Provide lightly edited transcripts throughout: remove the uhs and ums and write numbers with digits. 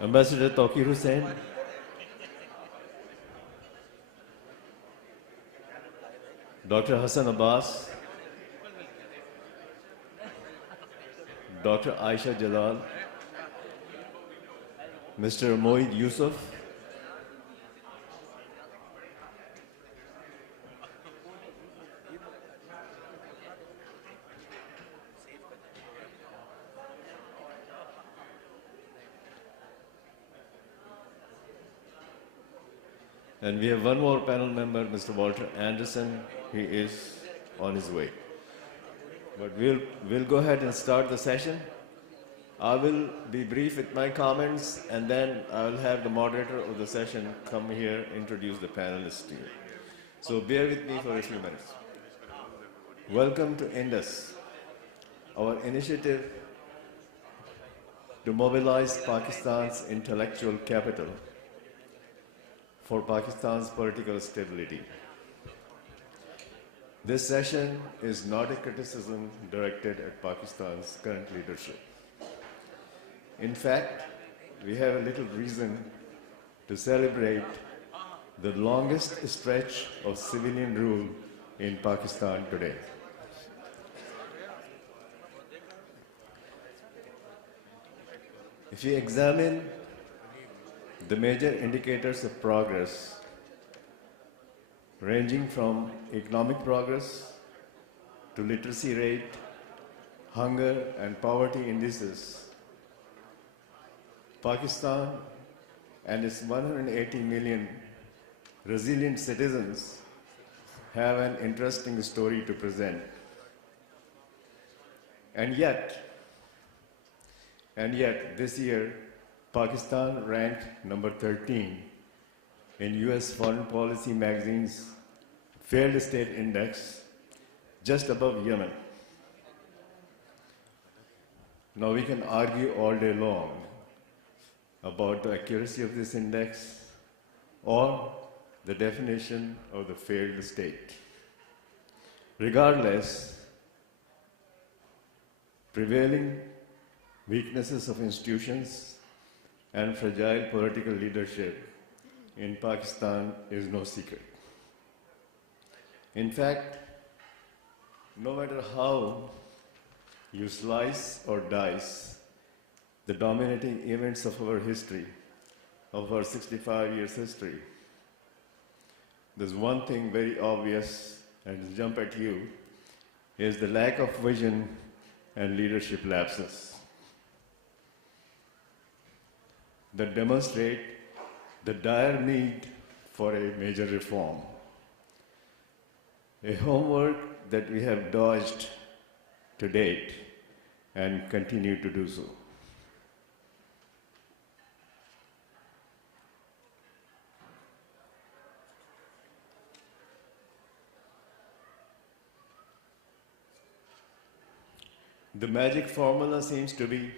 Ambassador Tawqir Hussain, Dr. Hassan Abbas, Dr. Aisha Jalal, Mr. Moeed Yusuf, and we have one more panel member, Mr. Walter Anderson. He is on his way. But we'll go ahead and start the session. I will be brief with my comments, and then I will have the moderator of the session come here, introduce the panelists to you. So bear with me for a few minutes. Welcome to INDUS, our initiative to mobilize Pakistan's intellectual capital for Pakistan's political stability. This session is not a criticism directed at Pakistan's current leadership. In fact, we have a little reason to celebrate the longest stretch of civilian rule in Pakistan today. If you examine the major indicators of progress, ranging from economic progress to literacy rate, hunger and poverty indices, Pakistan and its 180 million resilient citizens have an interesting story to present. And yet, this year, Pakistan ranked number 13 in US Foreign Policy magazine's Failed State Index, just above Yemen. Now we can argue all day long about the accuracy of this index or the definition of the failed state. Regardless, prevailing weaknesses of institutions and fragile political leadership in Pakistan is no secret. In fact, no matter how you slice or dice the dominating events of our history, of our 65 years history, there's one thing very obvious and jump at you, is the lack of vision and leadership lapses that demonstrate the dire need for a major reform, a homework that we have dodged to date and continue to do so. The magic formula seems to be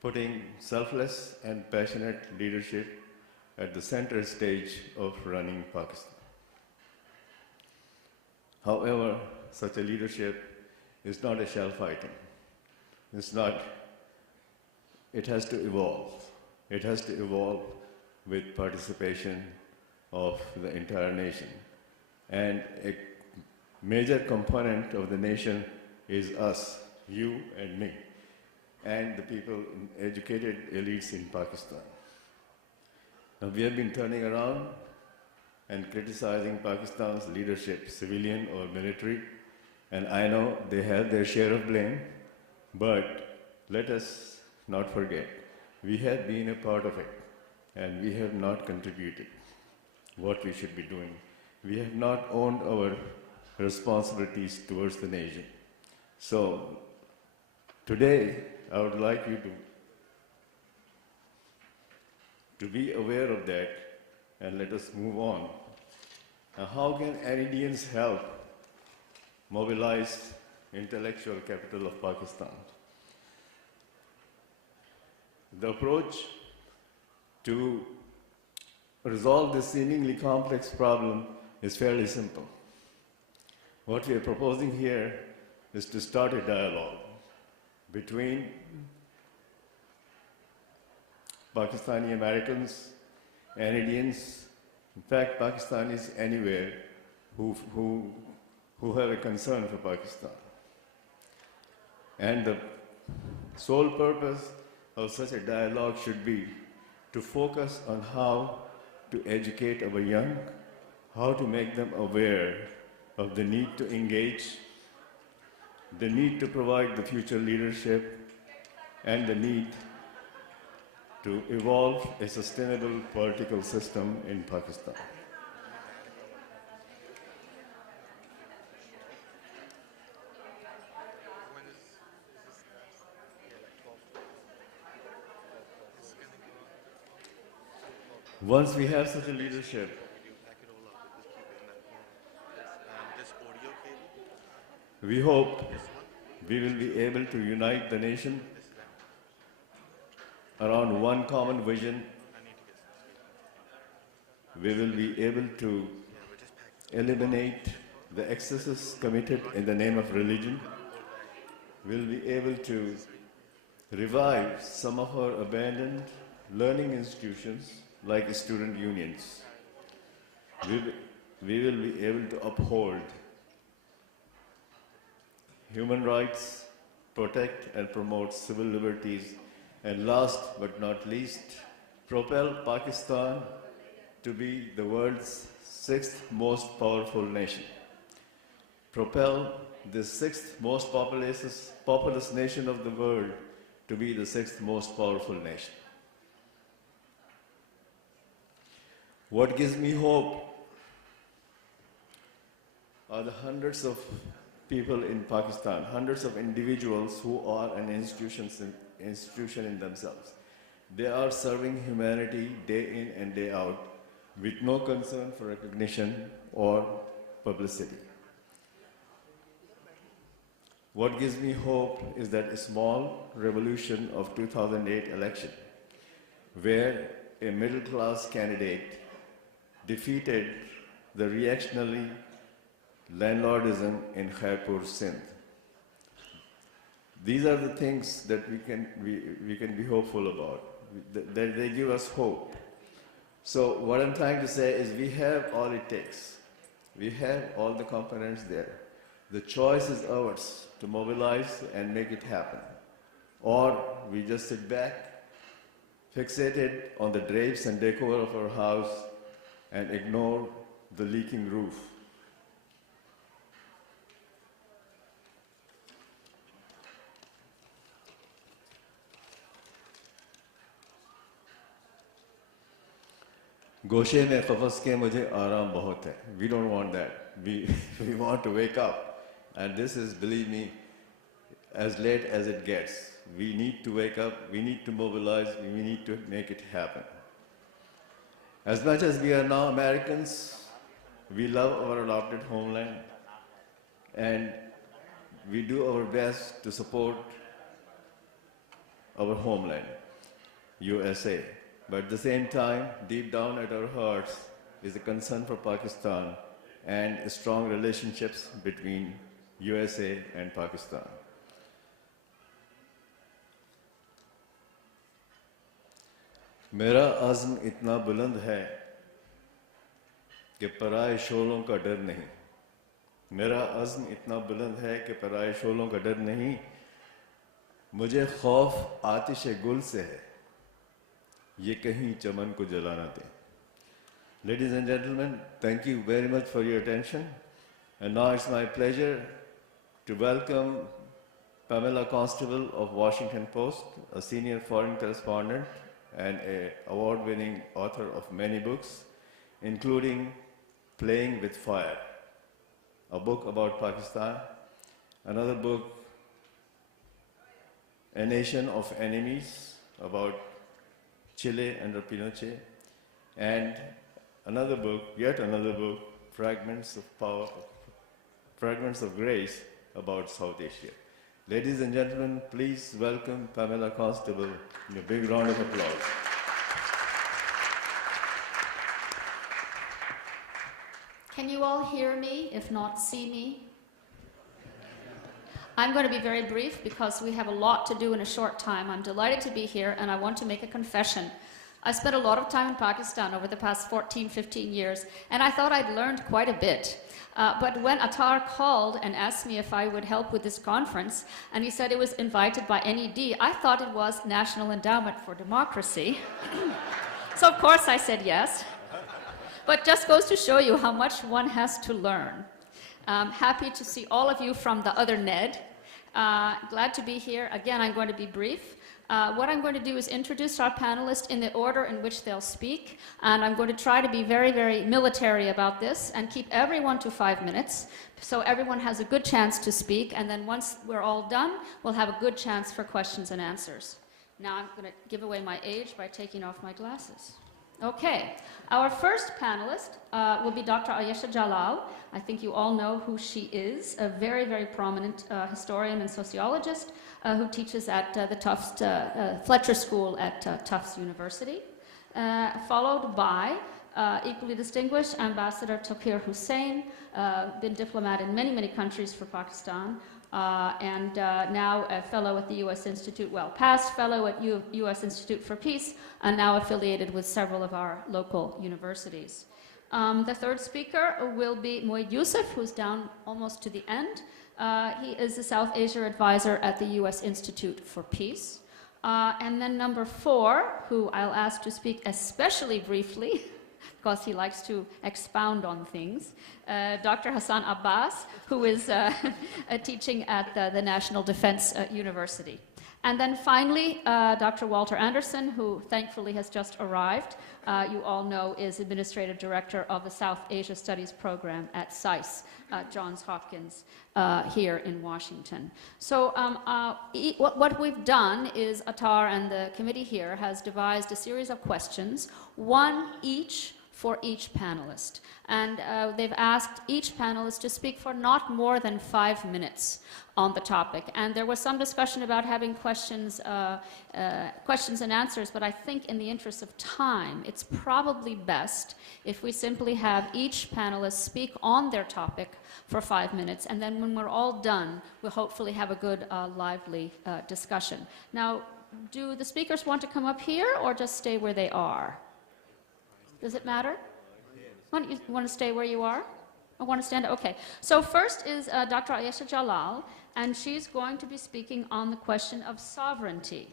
putting selfless and passionate leadership at the center stage of running Pakistan. However, such a leadership is not a shell fighting. It has to evolve. It has to evolve with participation of the entire nation. And a major component of the nation is us, you and me, and the people, educated elites in Pakistan. Now, we have been turning around and criticizing Pakistan's leadership, civilian or military, and I know they have their share of blame, but let us not forget, we have been a part of it, and we have not contributed what we should be doing. We have not owned our responsibilities towards the nation. So, today, I would like you to be aware of that, and let us move on. Now, how can NEDians help mobilize intellectual capital of Pakistan? The approach to resolve this seemingly complex problem is fairly simple. What we are proposing here is to start a dialogue between Pakistani Americans, NEDians, in fact, Pakistanis anywhere who have a concern for Pakistan. And the sole purpose of such a dialogue should be to focus on how to educate our young, how to make them aware of the need to engage, the need to provide the future leadership, and the need to evolve a sustainable political system in Pakistan. Once we have such a leadership, we hope we will be able to unite the nation around one common vision. We will be able to eliminate the excesses committed in the name of religion. We will be able to revive some of our abandoned learning institutions like student unions. We will be able to uphold human rights, protect and promote civil liberties, and last but not least, propel Pakistan to be the world's sixth most powerful nation. Propel the sixth most populous nation of the world to be the sixth most powerful nation. What gives me hope are the hundreds of people in Pakistan, hundreds of individuals who are an institution in themselves. They are serving humanity day in and day out with no concern for recognition or publicity. What gives me hope is that a small revolution of 2008 election, where a middle-class candidate defeated the reactionary landlordism in Khairpur, Sindh. These are the things that we can be hopeful about. They give us hope. So what I'm trying to say is we have all it takes. We have all the components there. The choice is ours to mobilize and make it happen. Or we just sit back, fixated on the drapes and decor of our house, and ignore the leaking roof. गोशे में कफस के मुझे आराम बहुत है. We don't want that. We want to wake up. And this is, believe me, as late as it gets. We need to wake up, we need to mobilize, we need to make it happen. As much as we are now Americans, we love our adopted homeland, and we do our best to support our homeland, USA. But at the same time, deep down at our hearts is a concern for Pakistan and strong relationships between USA and Pakistan. मेरा अज़्म इतना बुलंद है कि पराए शोलों का डर नहीं. मेरा अज़्म इतना बुलंद है कि पराए शोलों का डर नहीं. मुझे खौफ आतिश गुल से है, ये कहीं चमन को जला ना दे. Ladies and gentlemen, thank you very much for your attention. And now it's my pleasure to welcome Pamela Constable of Washington Post, a senior foreign correspondent and an award-winning author of many books, including Playing with Fire, a book about Pakistan, another book, A Nation of Enemies, about Chile under Pinochet, and another book, yet another book, Fragments of Power, Fragments of Grace, about South Asia. Ladies and gentlemen, please welcome Pamela Constable in a big round of applause. Can you all hear me, if not see me? I'm going to be very brief because we have a lot to do in a short time. I'm delighted to be here, and I want to make a confession. I spent a lot of time in Pakistan over the past 14, 15 years, and I thought I'd learned quite a bit. But when Attar called and asked me if I would help with this conference, and he said it was invited by NED, I thought it was National Endowment for Democracy. So of course I said yes. But just goes to show you how much one has to learn. Happy to see all of you from the other NED. Glad to be here. Again, I'm going to be brief. What I'm going to do is introduce our panelists in the order in which they'll speak, and I'm going to try to be very, very military about this and keep everyone to 5 minutes so everyone has a good chance to speak, and then once we're all done, we'll have a good chance for questions and answers. Now I'm going to give away my age by taking off my glasses. Okay, our first panelist will be Dr. Ayesha Jalal. I think you all know who she is, a very, very prominent historian and sociologist who teaches at the Tufts Fletcher School at Tufts University, followed by equally distinguished Ambassador Taqir Hussain, been diplomat in many, many countries for Pakistan, and now a fellow at the U.S. Institute, well, past fellow at U.S. Institute for Peace, and now affiliated with several of our local universities. The third speaker will be Moeed Yusuf, who's down almost to the end. He is the South Asia advisor at the U.S. Institute for Peace. And then number 4, who I'll ask to speak especially briefly, because he likes to expound on things, Dr. Hassan Abbas, who is teaching at the National Defense University. And then finally, Dr. Walter Anderson, who thankfully has just arrived. You all know is Administrative Director of the South Asia Studies Program at SAIS, Johns Hopkins, here in Washington. So what we've done is Attar and the committee here has devised a series of questions, one each for each panelist. And they've asked each panelist to speak for not more than 5 minutes on the topic. And there was some discussion about having questions and answers, but I think in the interest of time, it's probably best if we simply have each panelist speak on their topic for 5 minutes, and then when we're all done, we'll hopefully have a good, lively discussion. Now, do the speakers want to come up here or just stay where they are? Does it matter? You want to stay where you are? I want to stand up? Okay. So first is Dr. Ayesha Jalal, and she's going to be speaking on the question of sovereignty.